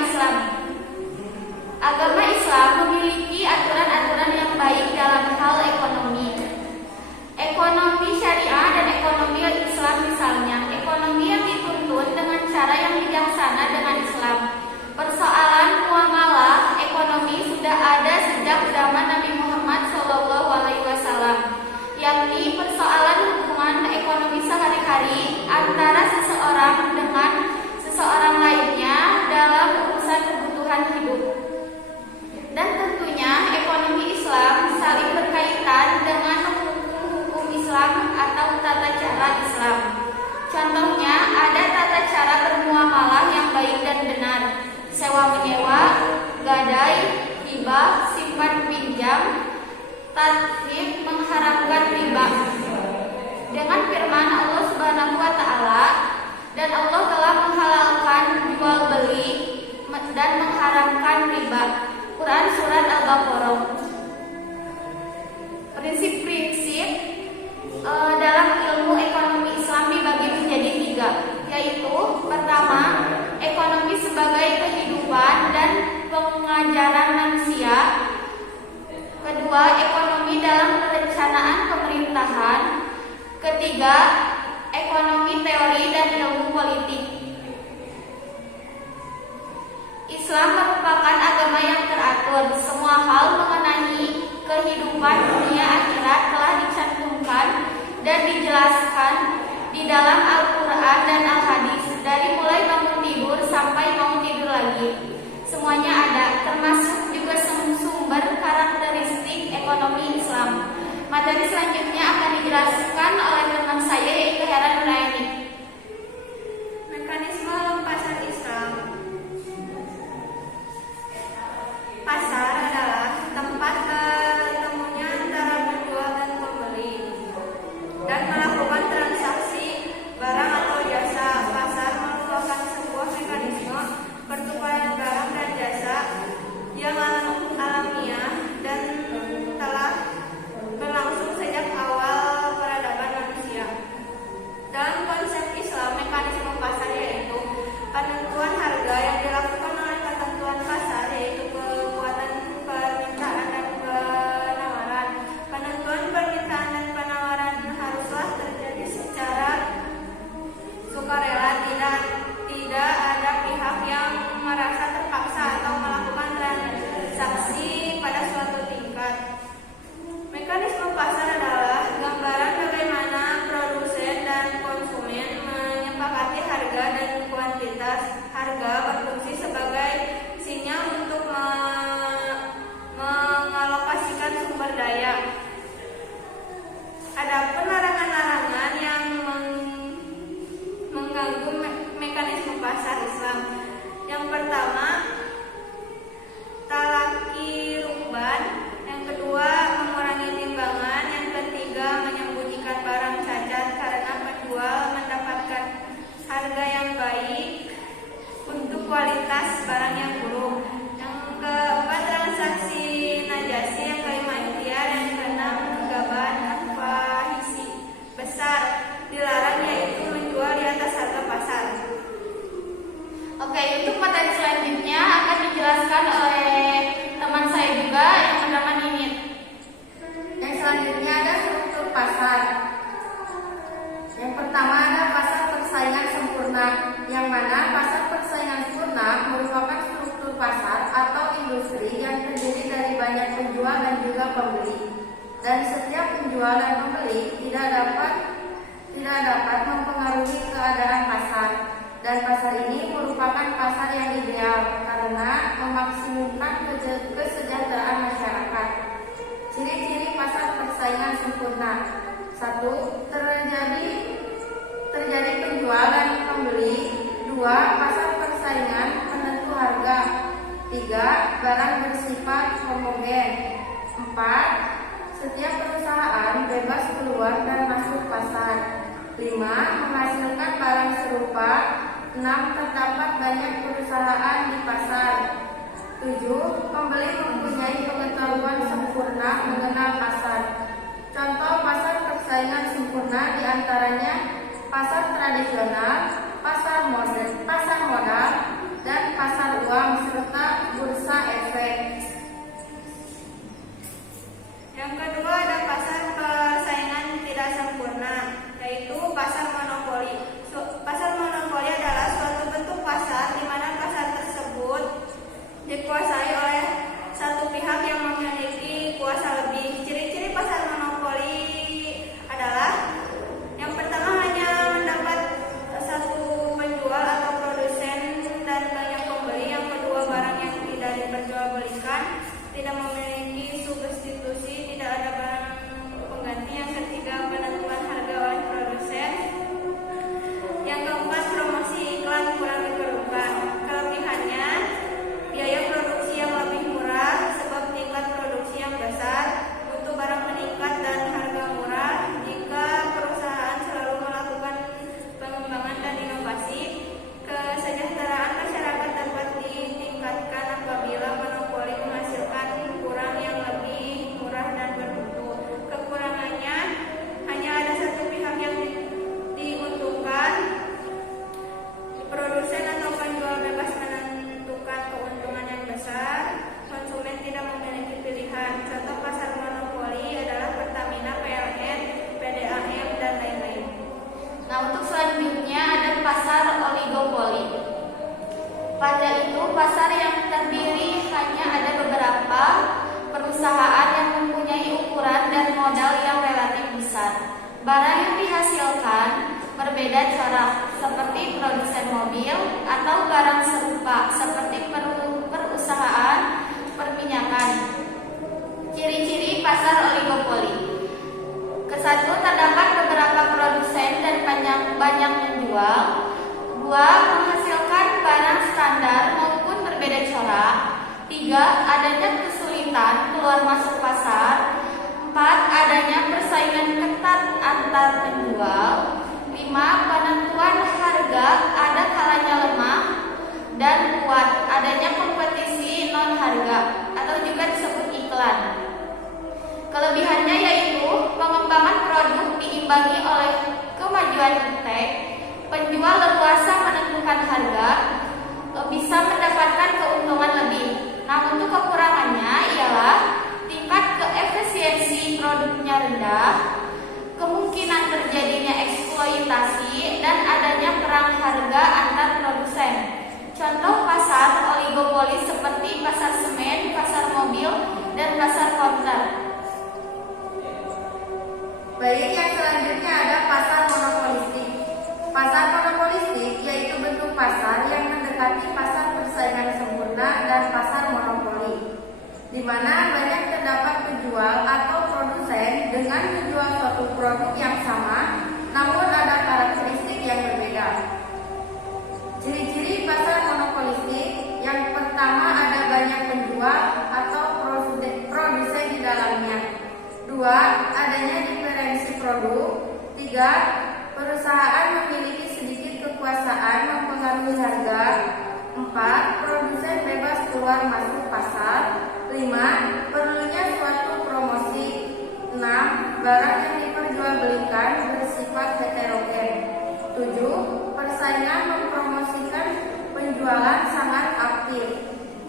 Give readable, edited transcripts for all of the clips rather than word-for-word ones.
Islam. Agama Islam memiliki aturan-aturan yang baik dalam hal ekonomi. Ekonomi syariah dan ekonomi Islam misalnya, ekonomi yang dituntun dengan cara yang bijaksana dengan Islam. Persoalan muamalah ekonomi sudah ada sejak zaman Nabi Muhammad SAW, yakni persoalan hubungan ekonomi sehari-hari antara seseorang dengan seseorang lainnya dalam urusan kebutuhan hidup. Dan tentunya ekonomi Islam saling berkaitan dengan hukum Islam atau tata cara Islam. Contohnya ada tata cara bermuamalah yang baik dan benar, sewa menyewa, gadai, hibah, simpan pinjam, tatrib, mengharamkan riba. Dengan firman Allah Subhanahu wa taala, dan Allah telah menghalalkan jual beli dan mengharamkan riba. Quran surat Al-Baqarah. Prinsip-prinsip dalam ilmu ekonomi Islam dibagi menjadi 3, yaitu pertama, ekonomi sebagai kehidupan dan pengajaran manusia. Kedua, ekonomi dalam perencanaan pemerintahan. Ketiga, ekonomi teori dan ilmu politik. Islam merupakan agama yang teratur. Semua hal mengenai kehidupan dunia akhirat telah dicantumkan dan dijelaskan di dalam Al-Quran dan Al-Hadis. Dari mulai bangun tidur sampai mau tidur lagi, semuanya ada, termasuk juga sumber karakteristik ekonomi Islam. Materi selanjutnya akan dijelaskan oleh teman saya, yaitu Heran Nurayani. Mekanisme pasar Islam. Pasar adalah tempat bertemunya antara penjual dan pembeli dan melakukan transaksi barang atau jasa. Pasar merupakan sebuah mekanisme pertukaran barang dan jasa yang alamiah dan telah berlangsung sejak awal peradaban manusia. Dalam konsep Islam, mekanisme pasar yaitu penentuan harga yang dilakukan oleh ketentuan pasar, yaitu kekuatan permintaan dan penawaran. Penentuan permintaan dan penawaran haruslah terjadi secara sukarela, tidak ada pihak yang merasa terpaksa atau melakukan transaksi pada suatu tingkat. Mekanisme pasar adalah gambaran bagaimana produsen dan konsumen menyepakati harga dan kuantitas. Harga berfungsi sebagai sinyal untuk mengalokasikan sumber daya. Adapun larangan-larangan yang mengganggu mekanisme pasar Islam. Yang pertama, talaki rukban. Yang kedua, mengurangi timbangan. Yang ketiga, menyembunyikan barang cacat karena penjual mendapatkan harga yang baik untuk kualitas barang yang buruk. Yang keempat, transaksi najasi. Yang kelima, ikhtiar. Yang keenam, gabah fahisi besar dilarang, yaitu menjual di atas harga pasar. Oke, untuk materi selanjutnya akan dijelaskan oleh teman saya juga yang bernama Ninit. Yang selanjutnya ada struktur pasar. Yang pertama ada pasar persaingan sempurna, yang mana pasar persaingan sempurna merupakan struktur pasar atau industri yang terdiri dari banyak penjual dan juga pembeli. Dan setiap penjual dan pembeli tidak dapat mempengaruhi keadaan pasar. Dan pasar ini merupakan pasar yang ideal karena memaksimumkan kesejahteraan masyarakat. Ciri-ciri pasar persaingan sempurna. 1. Terjadi penjual dan pembeli. 2. Pasar persaingan penentu harga. 3. Barang bersifat homogen. 4. Setiap perusahaan bebas keluar dan masuk pasar. 5. Menghasilkan barang serupa. 6. Terdapat banyak perusahaan di pasar. 7. Pembeli mempunyai pengetahuan sempurna mengenal pasar. Contoh pasar persaingan sempurna diantaranya pasar tradisional, pasar modal, dan dan pasar uang serta bursa efek. Yang kedua ada pasar persaingan tidak sempurna, yaitu pasar monopoli. Pasar monopoli adalah suatu bentuk pasar di mana pasar tersebut dikuasai oleh satu pihak yang memiliki kuasa lebih. Ciri-ciri pasar monopoli adalah yang pertama hanya mendapat satu penjual atau produsen dan banyak pembeli. Yang kedua barang yang tidak diperjualbelikan, tidak memiliki substitusi, tidak ada barang pengganti. Yang ketiga penentuan harga oleh produsen. Yang keempat promosi iklan kurang diperlukan. Kelebihannya biaya produksi yang lebih murah sebab tingkat produksi yang besar, mutu barang meningkat dan harga murah. Jika perusahaan selalu melakukan pengembangan dan inovasi, kesejahteraan masyarakat dapat ditingkatkan apabila monopoli menghasilkan kurang yang lebih murah dan bermutu. Kekurangannya hanya ada satu pihak yang diuntungkan, produsen atau penjual bebas menentukan keuntungan yang besar, konsumen tidak memiliki pilihan. Contoh pasar monopoli adalah Pertamina, PLN, PDAM, dan lain-lain. Nah, untuk selanjutnya ada pasar oligopoli. Pada itu pasar yang terdiri hanya ada beberapa perusahaan yang mempunyai ukuran dan modal yang relatif besar. Barang yang dihasilkan berbeda corak, seperti produsen mobil, atau barang serupa seperti perusahaan perminyakan. Ciri-ciri pasar oligopoli. Kesatu, terdapat beberapa produsen dan banyak menjual. Dua, menghasilkan barang standar maupun berbeda corak. Tiga, adanya kesulitan keluar masuk pasar. Empat, adanya persaingan ketat antar penjual. Lima, penentuan harga ada kalanya lemah dan kuat. Adanya kompetisi non harga atau juga disebut iklan. Kelebihannya yaitu pengembangan produk diimbangi oleh kemajuan iptek, penjual leluasa menentukan harga, bisa mendapatkan keuntungan lebih. Nah, untuk kekurangannya ialah tingkat keefisiensi produknya rendah, kemungkinan terjadinya eksploitasi, dan adanya perang harga antar produsen. Contoh pasar oligopoli seperti pasar semen, pasar mobil, dan pasar konter. Baik, yang selanjutnya ada pasar monopolistik. Pasar monopolistik yaitu bentuk pasar yang mendekati pasar persaingan sempurna dan pasar monopoli, di mana banyak terdapat penjual atau produsen dengan menjual suatu produk yang sama, namun ada karakteristik yang berbeda. Ciri-ciri pasar monopolistik: yang pertama ada banyak penjual atau produsen di dalamnya. Dua, adanya diferensi produk. Tiga, perusahaan memiliki sedikit kekuasaan mempengaruhi harga. Empat, produsen bebas keluar masuk pasar. Lima, perlunya suatu promosi. Enam, barang yang diperjualbelikan bersifat heterogen. Tujuh, persaingan mempromosikan penjualan sangat aktif.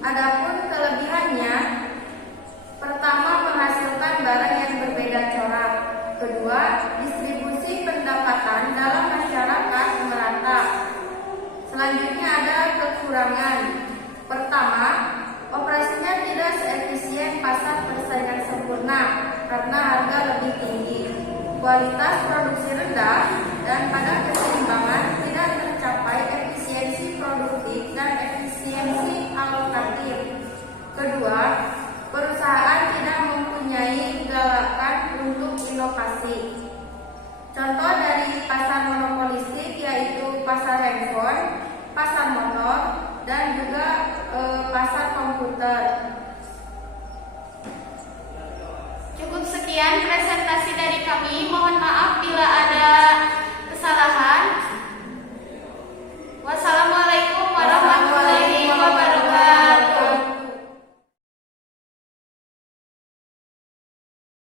Adapun kelebihannya: pertama, menghasilkan barang yang berbeda corak. Kedua, distribusi pendapatan dalam masyarakat merata. Selanjutnya ada kekurangan. Pertama, operasinya tidak seefisien pasar persaingan sempurna karena harga lebih tinggi, kualitas produksi rendah, dan pada keseimbangan tidak tercapai efisiensi produktif dan efisiensi alokatif. Kedua, perusahaan tidak mempunyai galakan untuk inovasi. Contoh dari pasar monopolistik yaitu pasar handphone, pasar motor, dan juga pasar komputer. Cukup sekian presentasi dari kami. Mohon maaf bila ada